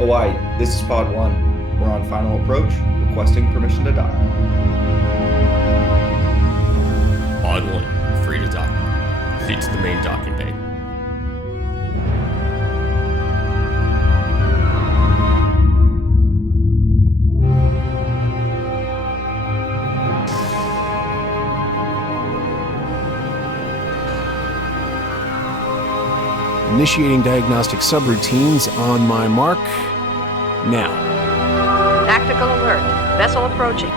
Hawaii, this is Pod 1. We're on final approach, requesting permission to dock. Pod 1, free to dock. Proceed to the main docking bay. Initiating diagnostic subroutines on my mark. Now. Tactical alert. Vessel approaching.